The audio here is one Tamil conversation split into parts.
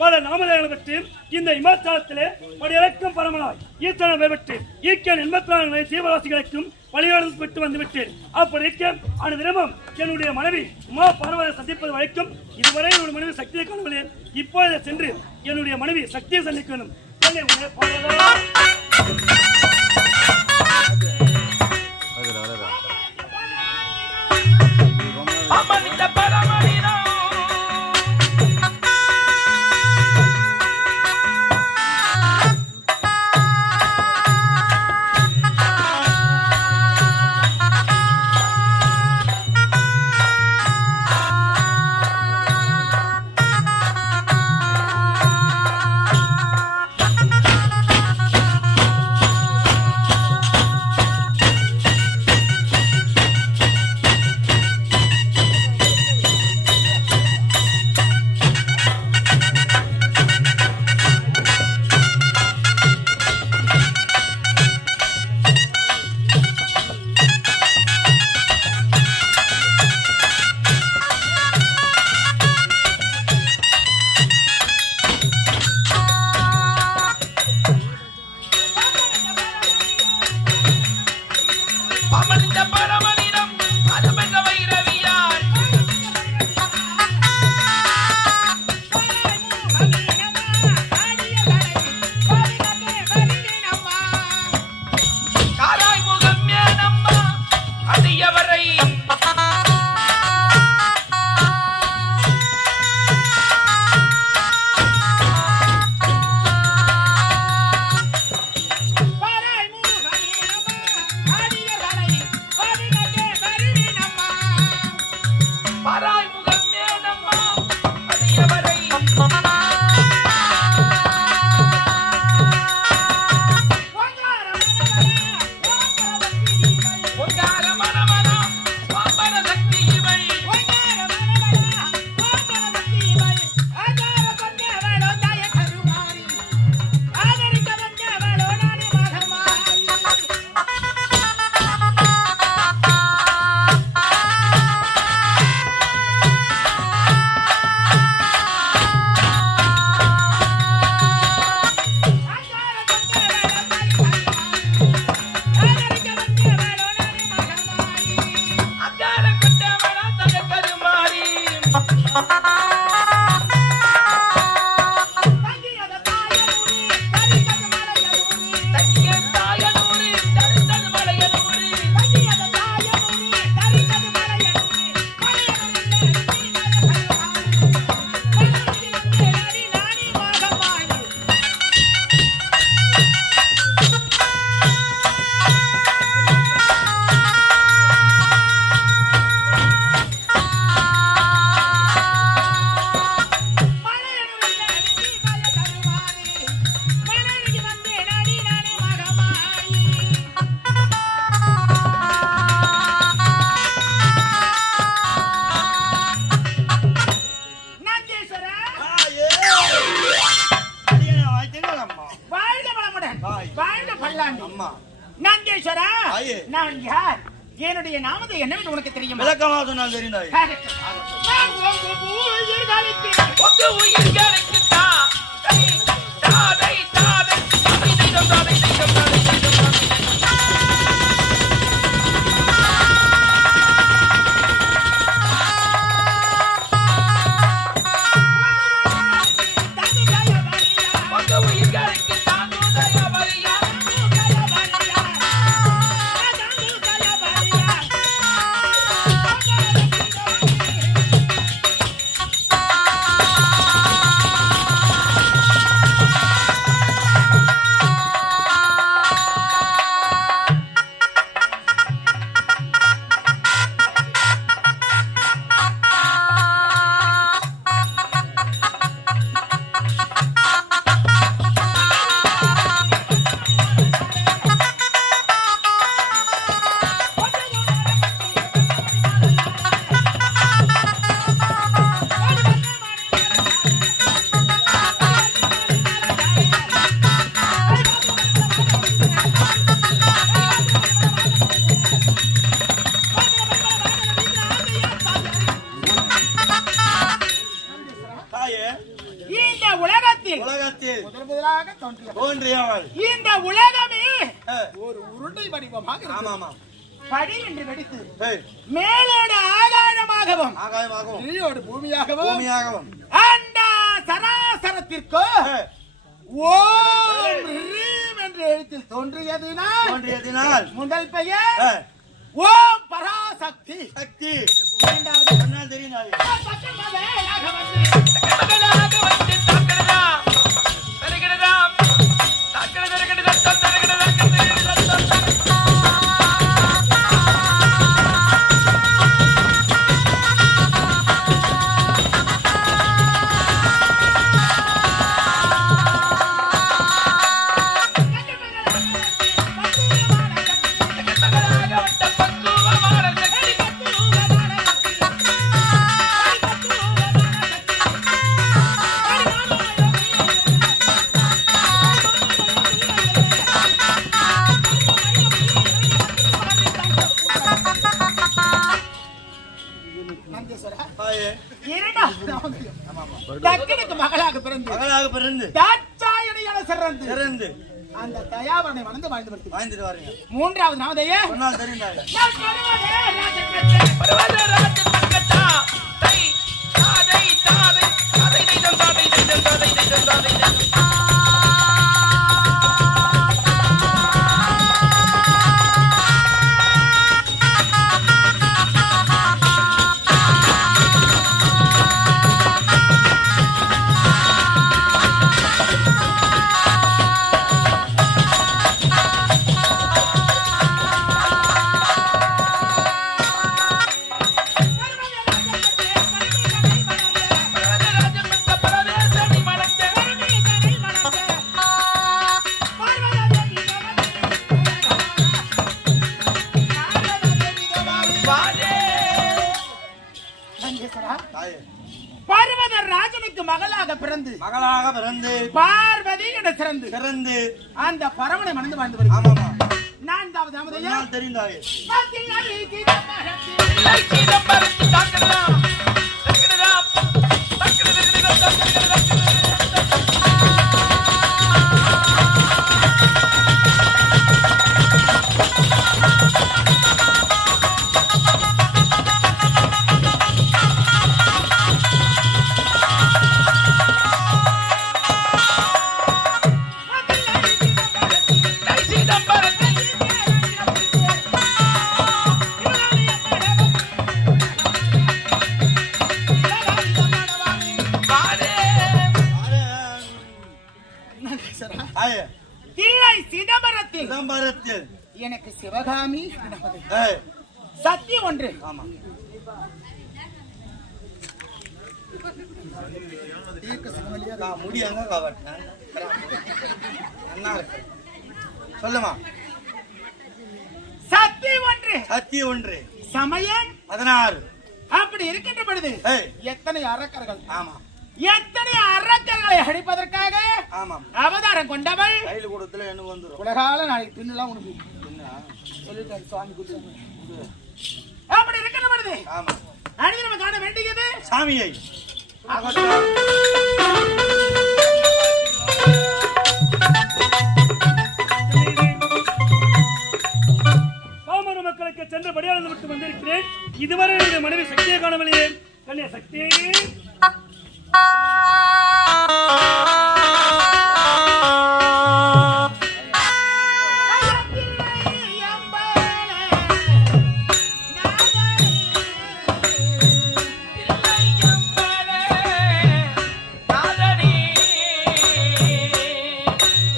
பல நாமதேவர்களை பற்றி இந்த இமாச்சலத்திலே படியிறக்கும் பரமனாய் ஈசனை பெற்று ஈக்கன் 84 ஜீவராசிகளுக்கும் வழிபாடு பெற்று வந்துவிட்டேன். அப்படி இருக்க அனுதினமும் என்னுடைய மனைவி உமா பார்வதியை சந்திப்பது வரைக்கும் இதுவரை என்னுடைய மனைவி சக்தியை காணவில்லை. இப்போது சென்று என்னுடைய மனைவி சக்தியை சந்திக்க வேண்டும். என்னுடைய நாமத்தை என்னவென்று உனக்கு தெரியும்? விளக்கமாக சொன்னால் தெரிந்தாய். உலகத்தில் முதலாக தோன்றியவள் இந்த உலகமே ஒரு உருண்டை வடிவமாக ஆமா ஆமா படி என்று வெடித்து மேலோடு ஆகாயமாகவும் கீழோடு பூமியாகவும் அந்த சராசரத்திற்கு ஓம் ரீம் என்ற எழுத்தில் தோன்றியதினால் முதல் பெயர் ஓம் பராசக்தி சக்தி. இரண்டாவது தெரியும் மகளாக பிறந்து தாட்சாயணியான சிறந்து அந்த தயாவரனை வணந்து வாழ்ந்துட்டு வரீங்க. மூன்றாவது நாமதையே பர்வதராஜனுக்கு மகளாக பிறந்து பார்வதி என சிறந்து அந்த பரமனை மணந்து வாழ்ந்து வருகிறார். நான்காவது நாமதையா தெரிந்தாயே சிதம்பரத்தில் எனக்கு சிவகாமி சத்தியம் ஒன்று. சொல்லுமா சத்தியம் ஒன்று சமயம் 16 அப்படி இருக்கின்ற பொழுது எத்தனை அரக்கர்கள் அடிப்பதற்காக அவதாரம் கொண்டவள் கையில் கூடத்துல என்ன வந்துரும் உலகால நாளைக்கு பின்னெல்லாம் உனக்கு சொல்லிட்டாரு சுவாமி குத்து. அப்படி இருக்கின்ற பொழுது அடுத்து நம்ம காண வேண்டியது சாமியை. பாமர மக்களுக்கு சென்று படியாளந்து விட்டு வந்திருக்கிறேன். இதுவரை என்னுடைய மனைவி சக்தியை காணவில்லையே. கண்ணிய சக்தி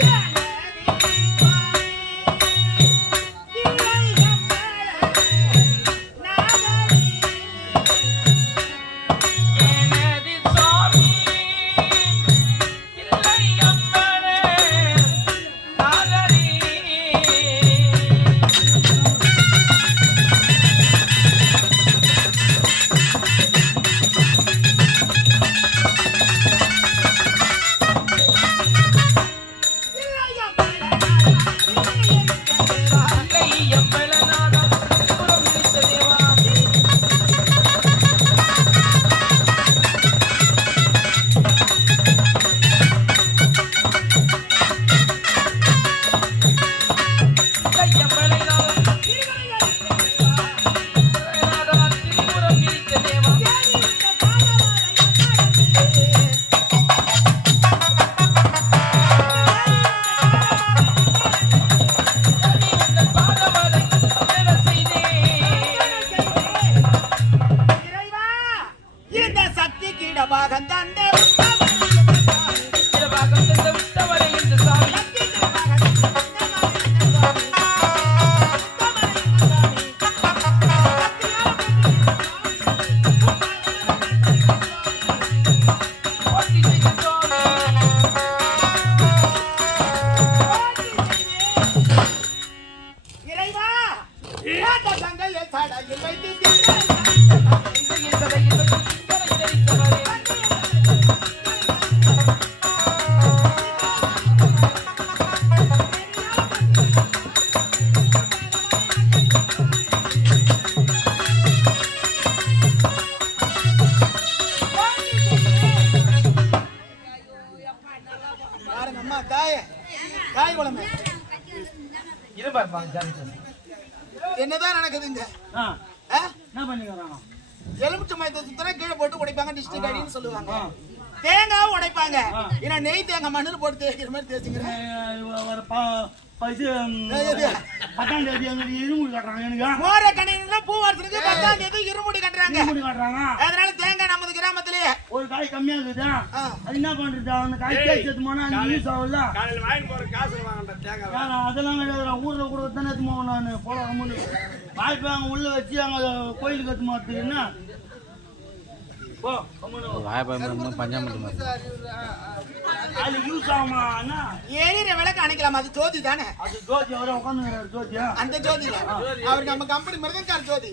Yeah. பாகம் தந்த விட்டவரை இந்த சாமி இறைவா தங்கள் தடையில் வைத்து பாருங்க அம்மா காய் குழம்பு என்னதான் நடக்குதுங்க என்ன பண்ணிக்கிறாங்க? எலுமிச்சை மயத்தை சுத்தர கீழே போட்டு உடைப்பாங்க டிஸ்ட்ரிக்ட் அடின்னு சொல்லுவாங்க தேங்காய் உடைப்பாங்க ஏன்னா நெய் தேங்காய் மண்ணில் போட்டு தேய்க்கிற மாதிரி தேய்ச்சிக்கிறேன் பத்தாம் தேதி இருமுடி காட்டுறாங்க எனக்கு. மோர கடையில பூ வாரத்துக்கு 10ஆம் தேதி இருமுடி கட்டுறாங்க இருமுடி காட்டுறாங்க. அதனால தேங்காய் நமது கிராமத்திலேயே ஒரு காய் கம்மியா இருக்குதா? அது என்ன பண்றது? அந்த காய் கேட்டு போனா அங்க யூஸ் ஆகும்ல. காலையில வாங்கி போற காசு வாங்கன்ற தேங்காய் ஏன்னா அதெல்லாம் கிடையாது. ஊர்ல கூட தானே எடுத்துமா நான் போல அம்மனு வாய்ப்பு அங்க உள்ள வச்சு அங்க கோயிலுக்கு எடுத்து மாத்துக்கு என்ன போ அம்மனு பஞ்சாமத்து அது யூஸ் ஆகுமா அண்ணா? எரியிற விளக்கு அணைக்கலாம் அது ஜோதி தானே அது ஜோதி அவரை உட்காந்துங்கிறாரு ஜோதியா அந்த ஜோதியில அவர் நம்ம கம்பெனி மிருதங்கார் ஜோதி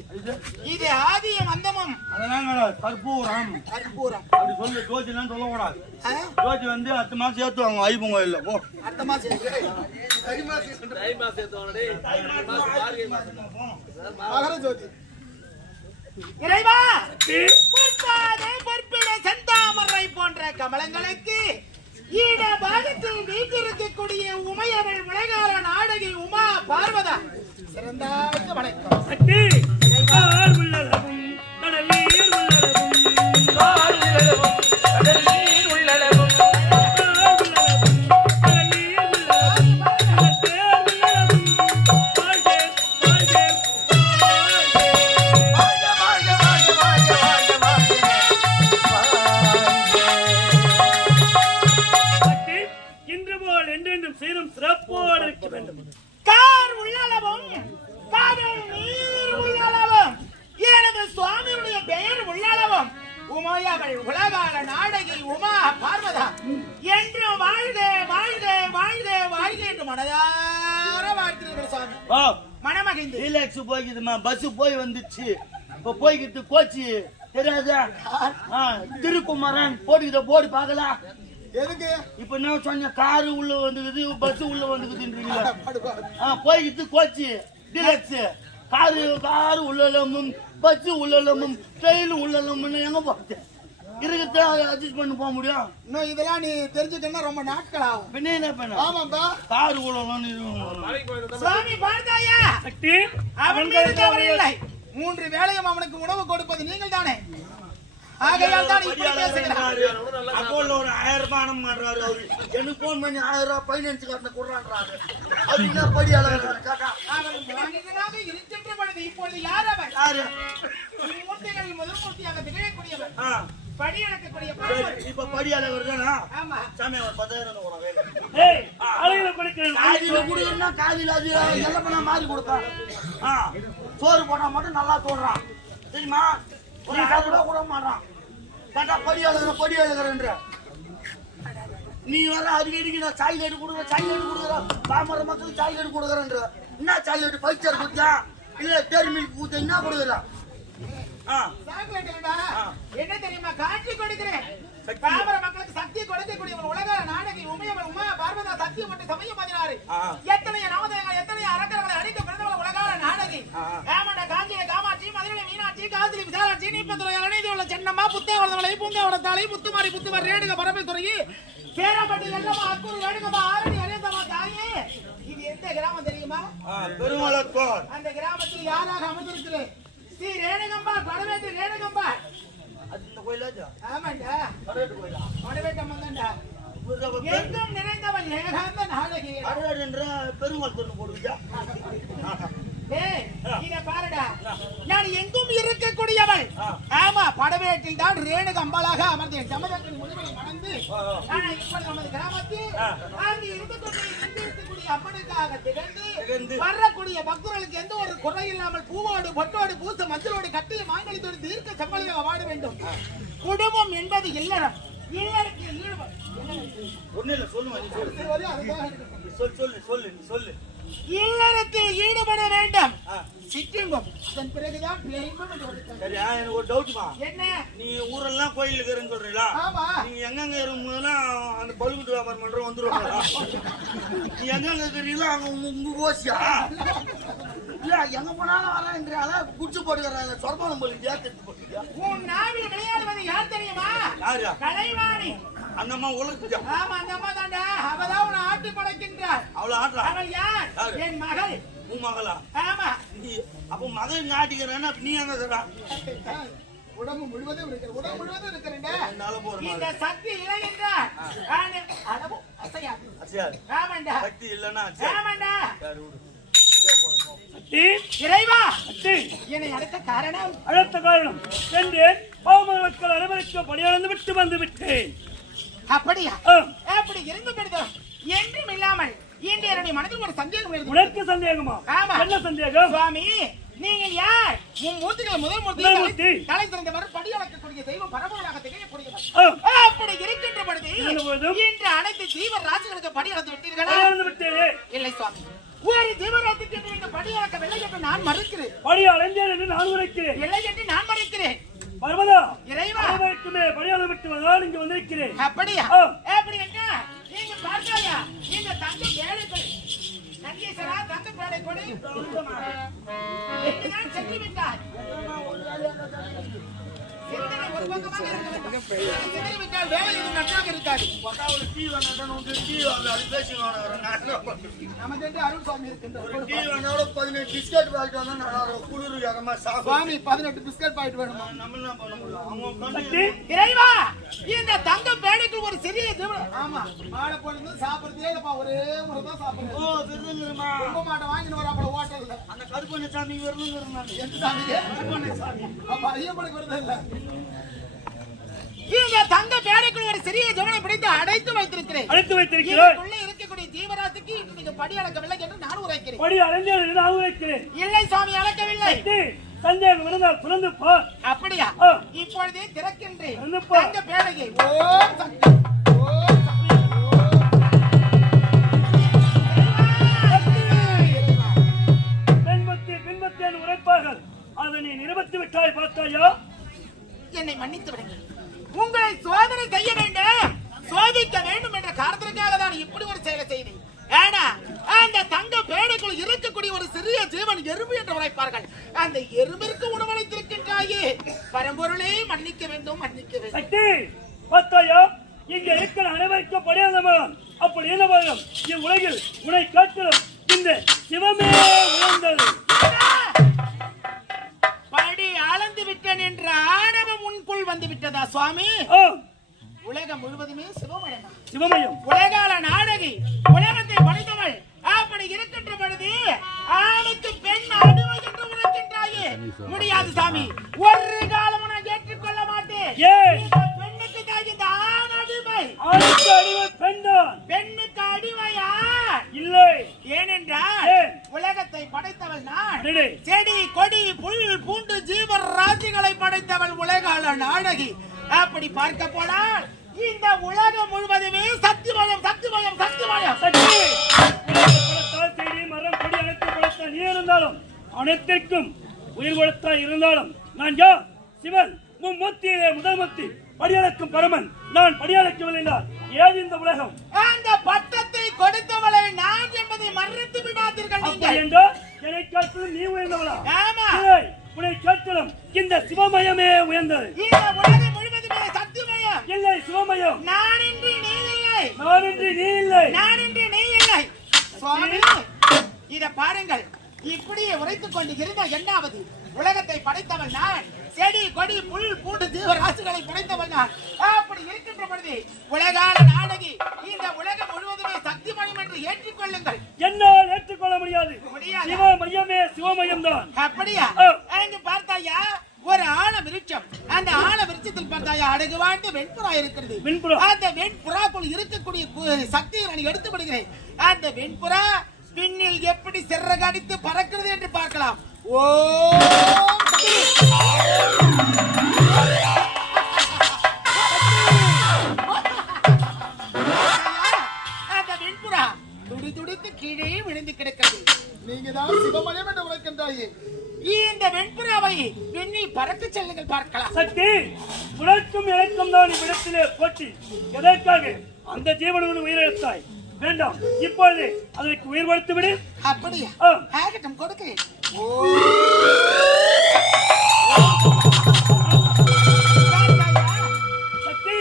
இது ஆதியம் அந்தமும் அதெல்லாம் கற்பூரம் கற்பூரம் அப்படி சொல்லு. ஜோதிலாம் சொல்லக்கூடாது. ஜோதி வந்து 10 மாசம் ஏத்துவாங்க ஐப்பங்க இல்ல போ அடுத்த மாசம் மகர ஜோதி இறைவா பொற்பாதே பொற்பிட செந்தாமரை போன்ற கமலங்களுக்கு ஈட பாகத்தில் வீட்டிருக்கக்கூடிய உமையவள் உலகால நாடகி உமா பார்வதா சிறந்தாய்ந்த வணக்கம் சக்தி கார் உள்ளளவும் கடலீர் உள்ளளவும் கார் உள்ளளவும் கடலீர் உள்ளளவும் கார் உள்ளளவும் கடலீர் உள்ளளவும் கடற்கரை உள்ளளவும் வாழ்க வாழ்க சக்தி இன்று போல் என்றென்றும் சீரும் சிறப்போடு இருக்க வேண்டும். கார் உள்ளளவும் காதல் நீர் உள்ளளவும் எனது சுவாமியுடைய பெயர் உள்ளளவும் உமையவள் உலகால நாடகி உமா பார்வதா என்று வாழ்க வாழ்க வாழ்க வாழ்க என்று மனதார வாழ்த்துகிறீர்கள் சுவாமி ஓ மனமகிழ்ந்து ரிலாக்ஸ் போய்க்குதுமா. பஸ் போய் வந்துச்சு. இப்ப போய்கிட்டு கோச்சு தெரியாதா? திருக்குமரன் போட்டுக்கிட்ட போர்டு பார்க்கலாம். எதுக்கு இப்ப என்ன சொன்ன? காரு உள்ள வந்துக்குது, பஸ் உள்ள வந்துக்குதுன்றீங்களா? போய்கிட்டு கோச்சு ரிலாக்ஸ். காரு உள்ளலமும் பஸ் உள்ளலமும் ட்ரெயின் உள்ளலமும் எங்க போகுது? இருக்கிறத அட்ஜஸ்ட் பண்ணி போக முடியும். இன்னும் இதெல்லாம் நீ தெரிஞ்சுக்கணும்னா ரொம்ப நாட்கள் ஆகும். பின்ன என்ன பண்ண? ஆமாப்பா காரு உள்ளலம்னு சுவாமி பார்த்தாயா சக்தி அவன் மீது தவறு இல்லை 3 வேளையும் அவனுக்கு உணவு கொடுப்பது நீங்கள் தானே ஆகையால் தான் இப்படி பேசுகிறார் அக்கௌண்ட்ல ஒரு 1000 ரூபாய் அனுப்ப மாட்டாரு அவரு. எனக்கு போன் பண்ணி 1000 ரூபாய் பைனான்ஸ் கார்டு கொடுறான்றாரு. அது என்ன படியாளர் காக்கா? அவன் மனிதனாக இருக்கின்ற பொழுது இப்பொழுது யார் அவன் யாரு? மூர்த்திகளில் முதல் மூர்த்தியாக திகழக்கூடியவன் படி அளக்கக்கூடிய பரமன். இப்ப படியாளர் தானா? ஆமா சாமி அவர் 10,000 கூட வேலை. ஏய் அலையில படிக்கிறேன். காதில குடுறா காதில அது எல்லாம் பண்ணா மாறி கொடுப்பான். சோறு போட்டா மட்டும் நல்லா தோடுறான். தெரியுமா? ஒரு 1000 ரூபாய் கூட மாட்டான். கேட்டா படியாளர்ன்ற நீ வர அடிக்கடிக்கு நான் சாக்லேட் கொடுக்குறேன் பாமர மக்களுக்கு சாக்லேட் கொடுக்குறேன்ற. என்ன சாக்லேட் பைச்சர் கொடுத்தா இல்ல டேரி மில்க் கொடுத்த என்ன கொடுக்குறான்? சாக்லேட் இல்லடா. என்ன தெரியுமா காட்சி கொடுக்கிறேன் பாமர மக்களுக்கு சக்தி கொடுக்கக்கூடியவன் உலக நாடகி உமையவள் உமா பார்வதா சத்தியம் மற்றும் சமயம் 16 எத்தனை நவதேவங்கள் எத்தனை அரக்கர்களை அடிக்க பிறந்தவள் உலகால நாடகி காமண்ட காஞ்சி காமாட்சி மதுரை மீனாட்சி காசிலி விசாலாட்சி நீப்பத்துறை அலநீதி உள்ள சென்னம்மா புத்தேவளை பூங்கேவட தாளை முத்துமாரி புத்துவர் ரேணுக பரமேஸ்வரி பேரப்பட்டி எல்லம்மா அக்கூர் ரேணுகம்மா ஆரணி அரியந்தம்மா தாயே. இது எந்த கிராமம் தெரியுமா? பெருமாளத்தோர். அந்த கிராமத்தில் யாராக அமர்ந்திருக்கிறேன் ஸ்ரீ ரேணுகம்பா படவேட்டு ரேணுகம்பா. அது இந்த கோயிலாச்சா? ஆமாண்டா படவேட்டு கோயிலா? படவேட்டம்மன் தான்டா. எங்கும் நிறைந்தவன் ஏகாந்த நாடகி. படவேட்டுன்ற பெருமாள் தொண்டு போடுவியா? ஏய், இத பாருடா. நான் எங்கும் இருக்கக்கூடியவள். ஆமா, படவேட்டில் தான் ரேணுக அம்பாளாக அமர்ந்தேன். ஜமதக்கினி முனிவரை மணந்து நான் இப்பொழுது நமது கிராமத்தில் அங்கு இருக்கக்கூடிய அம்மனுக்காக திகழ்ந்து வரக்கூடிய பக்தர்களுக்கு எந்த ஒரு குறை இல்லாமல் பூவோடு பொட்டோடு பூச மஞ்சளோடு கட்டிய மாங்கலித்தோடு தீர்க்க செம்மலியாக வாழ வேண்டும். குடும்பம் என்பது இல்லறம். இல்லறத்தில் ஈடுபடும். இல்லறத்தில் ஈடுபட வேண்டும். சிற்றின்பம் அதன் பிறகுதான் பிழையின்பம் என்று ஒரு கருத்து. சரி, எனக்கு ஒரு டவுட்மா. என்ன? நீ ஊரெல்லாம் கோயில் இருக்கிறேன்னு சொல்றீங்களா? ஆமா. நீங்க எங்கெங்க இருக்கும்போதெல்லாம் அந்த பல்குட்டு வியாபாரம் பண்றோம் வந்துருவாங்களா? நீ எங்கெங்க இருக்கிறீங்களோ அங்க உங்க ஓசியா? இல்ல, எங்க போனாலும் வரேன்றால குடிச்சு போட்டுக்கிறாங்க. சொர்பம் போலியா தெரிஞ்சு போட்டுக்கியா? உன் நாவில் விளையாடுவது யார் தெரியுமா? யாரா? கலைவாணி. அந்த அம்மா உலகத்துக்கா? ஆமா, அந்த அம்மா தாண்டா. அவதான் உன்னை ஆட்டி படைக்கின்றார். அவ்வளவு ஆடுறா? அவள் யார்? என் மகள். உன் மகளா? ஆமா. நீ அப்ப மகன் ஆட்டிக்கிறேன்னா நீ எங்க இருக்கிறா? உடம்பு முழுவதும் இருக்கிறேன். என்னால போறேன். இந்த சக்தி இல்லை என்றால் அளவு அசையாது. அசையாது. ஆமாண்டா. சக்தி இல்லைன்னா ஆமாண்டா. சரி விடு. இறைவா, அத்தி, என்னை அடுத்த காரணம் அடுத்த காரணம் சென்றேன். பாமர மக்கள் அனைவருக்கும் பணியாளந்து விட்டு வந்து விட்டேன். அப்படியா? ஆம். அப்படி இருந்து விடுதோம். என்றும் இல்லாமல் இன்று என்னுடைய மனதில் ஒரு சந்தேகம் எழுது. உனக்கு சந்தேகமா? ஆமா. என்ன சந்தேகம்? சுவாமி, நீங்கள் யார்? உன் மூர்த்திகள் முதல் முதல் மூர்த்தி. மூர்த்தி தலை சிறந்தவர், படி அளக்கக்கூடிய தெய்வம், பரம்பரையாக திகழக்கூடியவர். ஆம். அப்படி இருக்கின்ற பொழுது இருந்தபோதும் இன்று அனைத்து ஜீவ ராசிகளுக்கு படி அளந்து விட்டீர்களா? பணியாளந்து விட்டேனே. இல்லை சுவாமி, ஒரு ஜீவராசிக்கு நீங்கள் படி அளக்கவில்லை என்று நான் மறுக்கிறேன். பணி அடைந்தேன் என்று நான் உரைக்கிறேன். இல்லை என்று நான் மறுக்கிறேன். பர்வதா, இறைவா, அனைவருக்குமே பணியாளர் விட்டு வந்தால் இங்கு வந்திருக்கிறேன். அப்படியா? ஆம். அப்படி என்றா நீங்க பார்த்தாயா இந்த தங்க பேழைகள் நங்கேஸ்வரா தங்க பேழை கொடு எங்கதான் சென்று விட்டார்? சிந்தனை ஒரு பக்கமாக இருக்கிறது. சென்று விட்டால் வேலை எதுவும் நன்றாக இருக்காது. ஒரு டீ வேணாம், டீ வாங்க, அது பேசிக்கணும். நமக்கு என்று அருள் சுவாமி இருக்கின்றார். ஒரு டீ வேணோட 18 பிஸ்கட் வாங்கிட்டு வந்தா நல்லா குளிர் இடமா சாப்பிடும். சுவாமி 18 பிஸ்கட் பாக்கெட் வேணுமா? நம்ம என்ன பண்ண முடியும்? அவங்க சக்தி, இறைவா, இந்த தங்க பேழைக்கு ஒரு சிறிய ஜீவன். ஆமா, மாலை போடுறது சாப்பிடுறதே இல்லப்பா, ஒரே முறை தான் சாப்பிடுறேன். ஓ, விருதுமா ரொம்ப மாட்டை வாங்கிட்டு வராப்பட ஹோட்டல்ல. அந்த கருப்பண்ண சாமி வரணுங்கிறாங்க. எந்த சாமிக்கு? கருப்பண்ண சாமி. அப்ப ஐயப்பனுக்கு வருது இல்ல. இந்த தங்க பேழைக்குள் ஒரு சிறிய ஜீவனை பிடித்து அடைத்து வைத்திருக்கிறேன். அழைத்து வைத்திருக்கிறாய். இதுக்குள்ளே இருக்கக்கூடிய ஜீவராசிக்கு இன்று நீங்க படி அளக்கவில்லை என்று நான் உரைக்கிறேன். பணி அடைந்தேன் என்று நான் உரைக்கிறேன். இல்லை சுவாமி, அளக்கவில்லை. சக்தி, சந்தேகம் இருந்தால் துறந்து பார். அப்படியா? ஆ. இப்பொழுதே திறக்கின்றேன் என்னப்பா? தங்க பேழையை. ஓம் சக்தி, ஓம் சக்தி, பின்பற்றி உரைப்பார்கள். அதை நீ நிரூபித்து விட்டாய். பார்த்தாயா? என்னை மன்னித்து விடுங்கள். உங்களை சோதனை செய்ய வேண்டும், சோதிக்க வேண்டும் என்ற காரணத்திற்காக தான் இப்படி ஒரு செயலை செய்தேன். ஏன்னா அந்த தங்க பேடைக்குள் இருக்கக்கூடிய ஒரு சிறிய ஜீவன் எறும்பு என்று உரைப்பார்கள். அந்த எறும்பிற்கு உணவளித்திருக்கின்றாயே, பரம்பொருளே மன்னிக்க வேண்டும், மன்னிக்க வேண்டும். சக்தி, பார்த்தாயா? இங்க இருக்கிற அனைவருக்கும் பணியாளர். அப்படி என்ன பயம்? இவ்வுலகில் உன்னை காட்டிலும் இந்த சிவமே உயர்ந்தது. படி அளந்து விட்டேன் என்ற ஆணவம் உன்குள் வந்து விட்டதா சுவாமி? ஆம். உலகம் முழுவதுமே சிவமயம். சிவமயம். உலகால நாடகி, உலகத்தை படைத்தவள். அப்படி இருக்கின்ற பொழுது ஆணுக்கு பெண் அடிமை என்று உரைக்கின்றாயே, முடியாது சாமி. ஒரு காலம் நான் ஏற்றுக்கொள்ள மாட்டேன். ஏன்? இந்த பெண்ணுக்கு தான் இந்த ஆண் அடிமை. ஆணுக்கு அடிமை பெண்தான். பெண்ணுக்கு அடிமையா? இல்லை. ஏனென்றால் ஏன்? உலகத்தை படைத்தவள் நான். அடடே. செடி கொடி புல் பூண்டு ஜீவ ராசிகளை படைத்தவள் உலகால நாடகி. அப்படி பார்க்க போனால் இந்த உலகம் முழுவதுமே சக்திமயம், சக்திமயம், சக்திமயம். சக்தி, உலகத்தில் செடி மரம் கொடி அனைத்து படைத்த நீ இருந்தாலும் அனைத்திற்கும் உயிர் கொடுத்தாய் இருந்தாலும் நான் யார்? சிவன். உன் மூர்த்தியிலே முதல் மூர்த்தி, படியளக்கும் பரமன். நான் படியளக்கவில்லை என்றால் ஏது இந்த உலகம்? அந்த பட்டத்தை கொடுத்தவளை நான் என்பதை மறந்து விடாதீர்கள் அப்படி நீங்கள். என்றால் என்னை காட்டிலும் நீ உயர்ந்தவளா? ஆமா. இல்லை, உன்னை காட்டிலும் இந்த சிவமயமே உயர்ந்தது. இந்த உலகம் முழுவதுமே சக்திமயம். இல்லை, சிவமயம். நானின்றி நீ இல்லை, நானின்றி நீ இல்லை. நானின்றி நீ இல்லை. சுவாமி, இத பாருங்கள். இப்படியே உரைத்துக் கொண்டு இருந்தால் என்னாவது? உலகத்தை படைத்தவள் நான், செடி கொடி புல் பூண்டு ஜீவ ராசிகளை படைத்தவள் நான். அப்படி இருக்கின்ற பொழுது உலகால நாடகி, இந்த உலகம் முழுவதுமே சக்தி மயம் என்று ஏற்றுக்கொள்ளுங்கள். என்னால் ஏற்றுக்கொள்ள முடியாது. முடியாது. சிவமயமே சிவமயம் தான். அப்படியா? அங்க பார்த்தாயா ஒரு ஆல விருட்சம், அந்த ஆல விருட்சத்தில் பார்த்தாயா அடகு வாழ்ந்து வெண்புறா இருக்கிறது. வெண்புறா. அந்த வெண்புறாக்குள் இருக்கக்கூடிய சக்தியை நான் எடுத்து விடுகிறேன். அந்த வெண்புறா பின்னில் எப்படி சிறகடித்து பறக்கிறது என்று பார்க்கலாம். ஓ அந்த வெண்புறா துடி துடித்து கீழே விழுந்து கிடக்கிறது. நீங்க தான் சிவமயம் என்று உரைக்கின்றாயே. இந்த வெண்புறாவை விண்ணில் பறக்க செல்லுங்கள் பார்க்கலாம். சக்தி, உனக்கும் எனக்கும் தான் இவ்விடத்திலே போட்டி. எதற்காக அந்த ஜீவனோடு உயிரிழத்தாய்? வேண்டாம், இப்பொழுது அதற்கு உயிர் கொடுத்து விடு. அப்படியா? ஆகட்டும், கொடுக்கிறேன். சக்தி,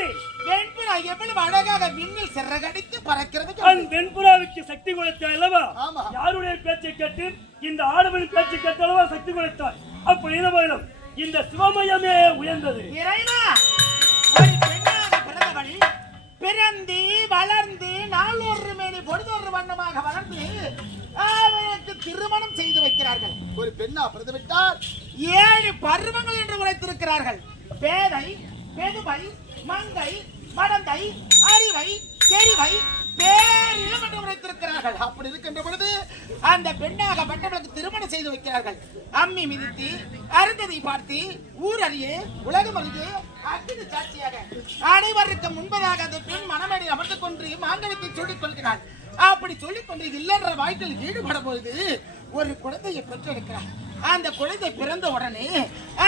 வெண்புறா எவ்வளவு அழகாக விண்ணில் சிறகடித்து பறக்கிறது. அந்த வெண்புறாவுக்கு சக்தி கொடுத்தாய் அல்லவா? ஆமா. யாருடைய பேச்சை கேட்டு? இந்த ஆடவன் பேச்சை கேட்டு அல்லவா சக்தி கொடுத்தாய்? அப்ப இனமாயிலும் இந்த சிவமயமே உயர்ந்தது. இறைவா, ஒரு பெண்ணாக பிறந்தவள் பிறந்து வளர்ந்து நாளொரு மேனி பொழுதொரு வண்ணமாக வளர்ந்து அவருக்கு திருமணம் செய்து வைக்கிறார்கள். ஒரு பெண்ணா பிறந்து விட்டால் 7 பருவங்கள் என்று உரைத்திருக்கிறார்கள். பேதை, பெதுமை, மங்கை, மடந்தை, அறிவை, தெரிவை, பேரிடம் என்று உரைத்திருக்கிறார்கள். அப்படி இருக்கின்ற பொழுது அந்த பெண்ணாக பட்டவளுக்கு திருமணம் செய்து வைக்கிறார்கள். அம்மி மிதித்து அருந்ததை பார்த்து ஊர் அறிய உலகம் அறிய அக்கினி சாட்சியாக அனைவருக்கு முன்பதாக அந்த பெண் மனமேடை அமர்ந்து கொண்டு மாங்கலத்தை சொல்லிக் கொள்கிறார். அப்படி சொல்லிக் கொண்டு இல்லைன்ற வாழ்க்கையில் ஈடுபட பொழுது ஒரு குழந்தையை பெற்றெடுக்கிறார். அந்த குழந்தை பிறந்த உடனே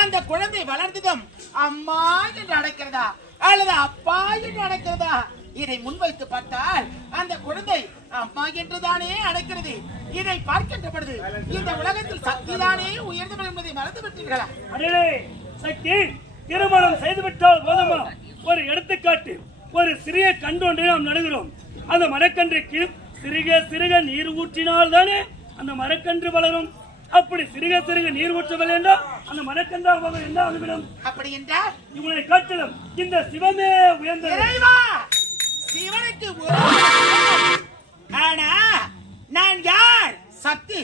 அந்த குழந்தை வளர்ந்ததும் அம்மா என்று அழைக்கிறதா அல்லது அப்பா என்று அழைக்கிறதா? இதை முன்வைத்து பார்த்தால் அந்த குழந்தை அம்மா என்றுதானே அழைக்கிறது. இதை பார்க்கின்ற பொழுது இந்த உலகத்தில் சக்திதானே உயர்ந்தவள் என்பதை மறந்து விட்டீர்களா? அடே சக்தி, திருமணம் செய்துவிட்டால் போதுமா? ஒரு எடுத்துக்காட்டு, ஒரு சிறிய கன்று ஒன்றை நாம் நடுகிறோம். அந்த மரக்கன்றுக்கு சிறுக சிறுக நீர் ஊற்றினால் தானே அந்த மரக்கன்று வளரும். அப்படி சிறுக சிறுக நீர் ஊற்றவில்லை என்றால் அந்த மரக்கன்றாக என்ன ஆகிவிடும்? அப்படி என்றால் இவனை காட்டிலும் இந்த சிவமே உயர்ந்தது. இறைவா, சிவனுக்கு ஒரு ஆனா நான் யார்? சக்தி.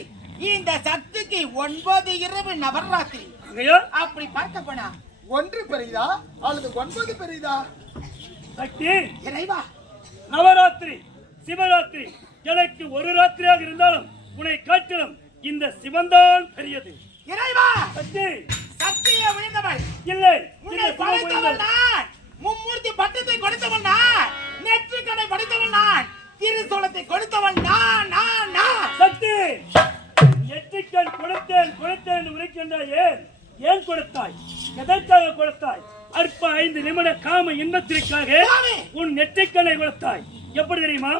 இந்த சக்திக்கு 9 இரவு நவராத்திரி. அப்படி பார்க்க போனா ஒன்று பெரியதா அல்லது 9 பெரியதா? சக்தி, இறைவா, நவராத்திரி சிவராத்திரி எனக்கு ஒரு ராத்திரியாக இருந்தாலும் உன்னை காட்டிலும் இந்த சிவன்தான் பெரியது. இறைவா, சக்தி, சக்தியை விழுந்தவள் இல்லை, உன்னை படைத்தவள் நான். மும்மூர்த்தி பட்டத்தை கொடுத்தவன் நான். நெற்றிக்கடை படைத்தவன் நான். திருசூலத்தை கொடுத்தவன் நான் நான் நான். சக்தி, நெற்றிக்கண் கொடுத்தேன் உரைக்கின்றாயே, ஏன் கொடுத்தாய்? எதற்காக கொடுத்தாய்? அற்ப 5 நிமிட காம இன்பத்திற்காக உன் நெற்றிக்கண்ணை கொடுத்தாய். எப்படி தெரியுமா?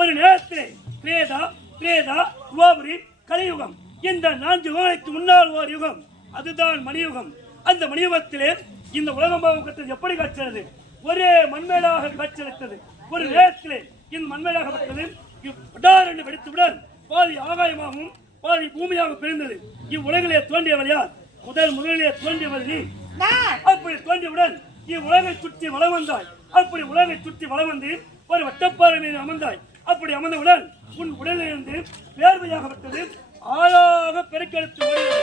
ஒரு நேரத்திலே பிரேதா துவாபரி கலியுகம், இந்த 4 யுகங்களுக்கு முன்னால் ஒரு யுகம், அதுதான் மணியுகம். அந்த மணியுகத்திலே இந்த உலகம் கட்டது எப்படி காட்சியது? ஒரே மண்மேலாக காட்சியளித்தது. ஒரு நேரத்திலே இந்த மண்மேலாகப்பட்டது என்று வெடித்துவிட பாதி ஆகாயமாகவும் பாதி பூமியாக பிரிந்தது. இவ்வுலகிலே தோன்றியவர் யார்? முதலிலே தோன்றியவர் நீ. அப்படி தோன்றியவுடன் இவ்வுலகை சுற்றி வளம் வந்தாய். அப்படி உலகை சுற்றி வளம் வந்து ஒரு வட்டப்பாறை மீது அமர்ந்தாய். அப்படி அமர்ந்தவுடன் உன் உடலிலிருந்து வேர்வையாகப்பட்டது ஆறாக பெருக்கெடுத்து ஓடியது.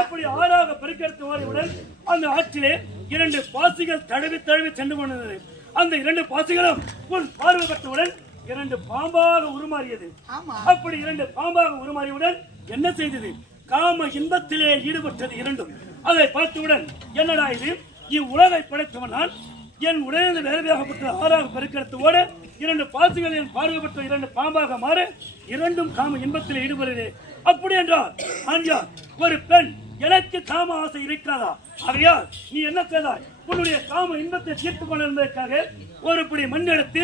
அப்படி ஆறாக பெருக்கெடுத்து ஓடியவுடன் அந்த ஆற்றிலே 2 பாசிகள் தழுவி சென்று கொண்டது. அந்த 2 பாசிகளும் உன் பார்வை பட்டவுடன் 2 பாம்பாக உருமாறியது. அப்படி 2 பாம்பாக உருமாறியவுடன் என்ன செய்தது? காம இன்பத்திலே ஈடுபட்டது 2ம். அதை பார்த்தவுடன் என்னடா இது? இவ்வுலகை படைத்தவன் நான். என் உடலில் வேர்வையாகப்பட்ட ஆறாக பெருக்கெடுத்து ஓட 2 பாசிகள் என் பார்வைப்பட்ட 2 பாம்பாக மாற 2ம் காம இன்பத்தில் ஈடுபடுகிறது. அப்படி என்றால் ஆண்யா, ஒரு பெண் எனக்கு காம ஆசை இருக்காதா? ஆகையால் நீ என்ன செய்தாய்? உன்னுடைய காம இன்பத்தை தீர்த்துக் கொண்டிருந்ததற்காக ஒரு பிடி மண் எடுத்து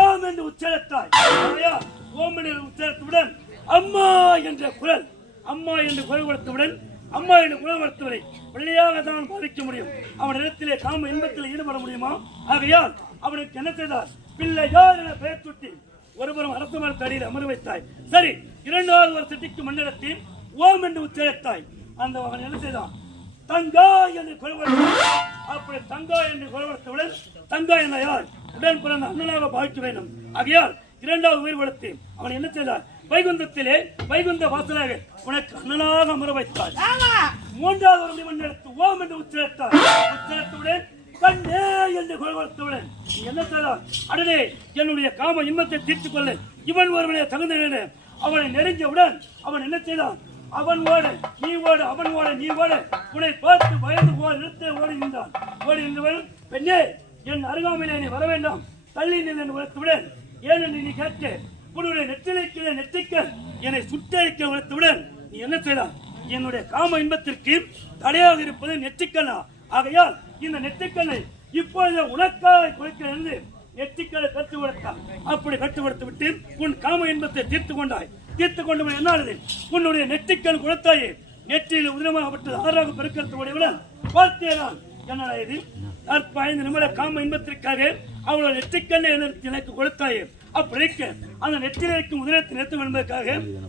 ஓம் என்று உச்சரித்தாய். ஆகையால் ஓம் என்று உச்சரித்தவுடன் அம்மா என்ற குரல், அம்மா என்று குரல் கொடுத்தவுடன் அம்மா என்று குரல் கொடுத்தவரை பிள்ளையாக தான் பாதிக்க முடியும். அவன் இடத்திலே காம இன்பத்தில் ஈடுபட முடியுமா? ஆகையால் அவனுக்கு என்ன செய்தார்? பிள்ளையார் என பெயர் சுட்டி ஒருபுறம் அரசு மரத்தடியில் அமர வைத்தாய். சரி, 2வது ஒரு சிட்டிக்கு மண்ணிடத்தி ஓம் என்று உச்சரித்தாய். அந்த அவன் என்ன செய்தான்? தங்கா என்று குரல் கொடுத்தார். அப்படி தங்கா என்று குரல் கொடுத்தவுடன் தங்கா என்ற யார்? உடன் பிறந்த அண்ணனாக பாவிக்க வேண்டும். ஆகையால் 2வது உயிர் கொடுத்து அவன் என்ன செய்தார்? வைகுந்தத்திலே வைகுந்த வாசலாக உனக்கு அண்ணனாக அமர வைத்தார். ஆமா. மூன்றாவது ஒரு மணி எடுத்து ஓம் என்று உச்சரித்தார். உச்சரித்தவுடன் கண்ணே என்று குரல் நீ என்ன செய்தார்? அடனே என்னுடைய காம இன்பத்தை தீர்த்துக் கொள்ள இவன் ஒருவனே தகுந்த அவனை நெருங்கியவுடன் அவன் என்ன செய்தான்? அவன் ஓட நீ ஓட, அவன் ஓட நீ ஓட, உன்னை பார்த்து பயந்து போல் நிறுத்த ஓடி நின்றான். ஓடி நின்றவன் பெண்ணே என் அருகாமையிலே நீ வர வேண்டாம், தள்ளி நின்று என்று உழைத்துவிடன் ஏன் என்று நீ கேட்க உன்னுடைய நெற்றிலைக்கிற நெற்றிக்கல் என்னை சுட்டரிக்க உழைத்துவிடன் நீ என்ன செய்தான்? என்னுடைய காம இன்பத்திற்கு தடையாக இருப்பது நெற்றிக்கண்ணா. ஆகையால் இந்த நெற்றிக்கண்ணை இப்பொழுது உனக்காக குறைக்க இருந்து நெற்றிக்கலை கற்று கொடுத்தான். அப்படி கற்று கொடுத்து விட்டு உன் காம இன்பத்தை தீர்த்து கொண்டாய். தீர்த்து கொண்டு என்னானது? உன்னுடைய நெற்றிக்கண் கொடுத்தாயே, நெற்றியில் உதிரமாகப்பட்டது ஆறாக பெருக்கிறதுடன் பார்த்தேதான் என்னடா இது? 5 நிமிட காம இன்பத்திற்காக அவளோட நெற்றிக்கண்ணை எனக்கு கொடுத்தாயே. அப்படி அந்த நெற்றிலைக்கும் உதிரத்தை நிறுத்தும் என்பதற்காக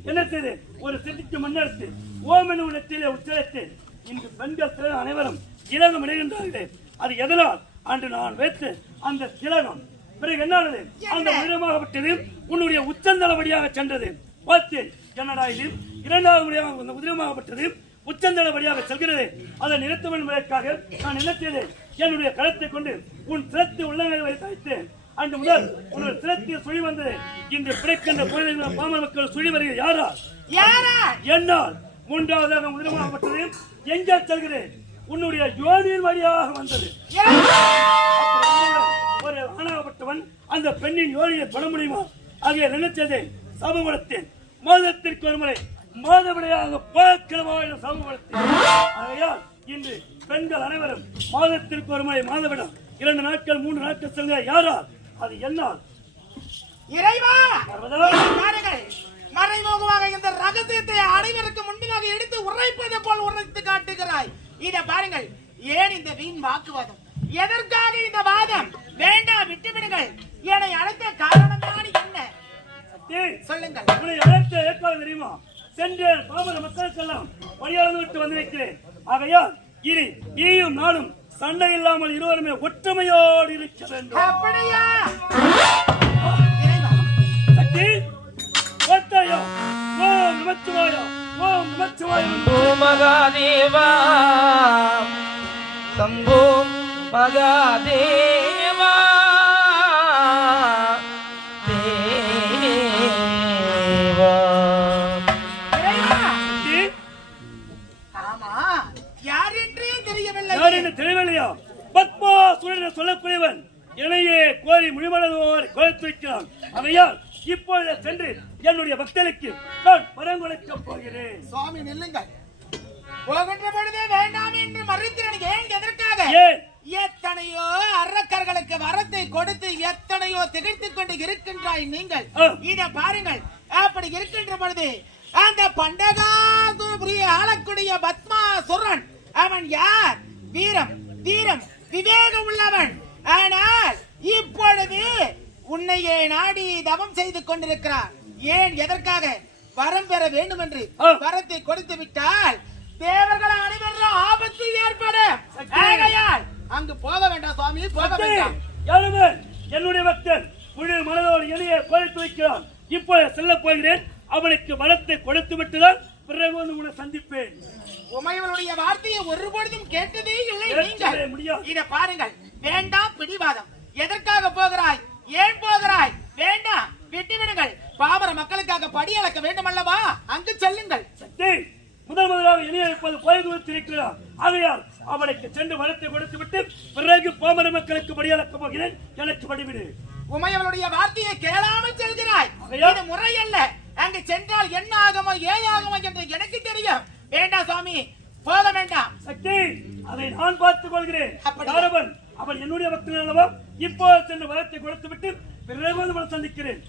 என்ன செய்து ஒரு சிட்டிக்கு மண்ணெடுத்து ஓமெனும் நெற்றியிலே உச்சரித்து இன்று பெண்கள் அனைவரும் திலகம் இடைகின்றார்கள். அது எதனால்? அன்று நான் வைத்து அந்த திலகம் பிறகு என்னானது? அந்த உதிரமாகப்பட்டது உன்னுடைய உச்சந்தளபடியாக சென்றது. பார்த்தேன் என்னடா இது? 2வது முறையாக அந்த உதிரமாகப்பட்டது உச்சந்தளபடியாக செல்கிறது. அதை நிறுத்தும் என்பதற்காக நான் என்ன செய்தேன்? என்னுடைய கருத்தை கொண்டு உன் சிரத்தை உள்ளங்களை வைத்தேன். அன்று முதல் உன்னுடைய சிரத்தில் சுழி வந்தது. இன்று பிறக்கின்ற கோயில்கள் பாமர மக்கள் சுழி வருகிறது. யாரா? என்னால். 3வதாக உதிரமாகப்பட்டது எங்கே செல்கிறேன்? உன்னுடைய ஜோதியின் வழியாக வந்தது. ஒரு ஆணாகப்பட்டவன் அந்த பெண்ணின் யோனியை தொட முடியுமா? ஆகிய நினைச்சதை சமூகத்தேன். மாதத்திற்கு ஒரு முறை மாதவிடையாக பார்க்கிறவாய் சமூகத்தேன். ஆகையால் இன்று பெண்கள் அனைவரும் மாதத்திற்கு ஒரு முறை மாதவிடம் 2 நாட்கள் 3 நாட்கள் செல்க. யாரால்? அது என்னால். இறைவா, மறைமுகமாக இந்த ரகசியத்தை அனைவருக்கு முன்பாக எடுத்து உரைப்பது போல் உரைத்து காட்டுகிறாய். இத பாருங்கள். ஏன் இந்த வீண் வாக்குவாதம்? எதற்காக இந்த வாதம்? வேண்டாம், விட்டுவிடுங்கள். என்னை அழைத்த காரணம் தான் என்ன? சொல்லுங்கள். உன்னை அழைத்த ஏற்காலம் தெரியுமா? சென்ற பாமர மக்களுக்கெல்லாம் வழியாளர் விட்டு வந்திருக்கிறேன். ஆகையால் இனி நீயும் நானும் சண்டை இல்லாமல் இருவருமே ஒற்றுமையோடு இருக்க வேண்டும். அப்படியா? சக்தி ஒத்தாயோ ஓம் நமச்சிவாயா ஓம் நமச்சிவாயா ஓம் மகாதேவா சம்போ மகாதேவா தேவா. ஆமா, யார் என்றே தெரியவில்லை. யார் என்று தெரியவில்லையா? பத்மாசுரன் சொல்லக்கூடியவன் என்னையே கோரி முடிமனதோர் கோரித்து வைக்கிறான். அவையால் இப்பொழுது சென்று என்னுடைய பக்தனுக்கு நான் பரம் கொடுக்க போகிறேன். சுவாமி நில்லுங்கள். போகின்ற பொழுதே வேண்டாம் என்று மறுக்கிறேன். ஏன்? எதற்காக? எத்தனையோ அரக்கர்களுக்கு வரத்தை கொடுத்து எத்தனையோ திகைத்துக் கொண்டு இருக்கின்றாய் நீங்கள். இத பாருங்கள். அப்படி இருக்கின்ற பொழுது அந்த பண்டகாசுரிய ஆளக்கூடிய பத்மாசுரன் அவன் யார்? வீரம் தீரம் விவேகம் உள்ளவன். ஆனால் இப்பொழுது உன்னையே நாடி தவம் செய்து கொண்டிருக்கிறார். ஏன்? எதற்காக? வரம் பெற வேண்டும் என்று வரத்தை கொடுத்து விட்டால் தேவர்கள் அனைவரும் ஆபத்து ஏற்படும். ஆகையால் அங்கு போக வேண்டாம் சுவாமி, போக வேண்டாம். யாருமே என்னுடைய பக்தன் முழு மனதோடு எளிய கோரித்து வைக்கிறான். இப்பொழுது செல்ல போகிறேன். அவனுக்கு வரத்தை கொடுத்து விட்டுதான் பிறகு வந்து உன்னை சந்திப்பேன். உமையவனுடைய வார்த்தையை ஒருபொழுதும் கேட்டதே இல்லை நீங்கள். இத பாருங்கள். வேண்டாம் பிடிவாதம். எதற்காக போகிறாய்? ஏன் போகிறாய்? வேண்டாம், விட்டுவிடுங்கள். பாமர மக்களுக்காக படி அளக்க வேண்டும் அல்லவா? அங்கு செல்லுங்கள். சக்தி முதலாக இணைய இப்போது கோயில் வைத்திருக்கிறார். ஆகையால் அவனுக்கு சென்று வரத்தை கொடுத்து விட்டு பிறகு பாமர மக்களுக்கு படி அளக்க போகிறேன். எனக்கு படிவிடு. உமையவனுடைய வார்த்தையை கேளாமல் செல்கிறாய். இது முறை அல்ல. அங்கு சென்றால் என்ன ஆகுமோ ஏன் ஆகுமோ என்று எனக்கு தெரியும். வேண்டாம் சுவாமி, போக வேண்டாம். சக்தி, அதை நான் பார்த்துக் கொள்கிறேன். அவன் என்னுடைய பக்தன் அல்லவா? இப்போ சென்று வரத்தை கொடுத்து விட்டு பிறகு சந்திக்கிறேன்.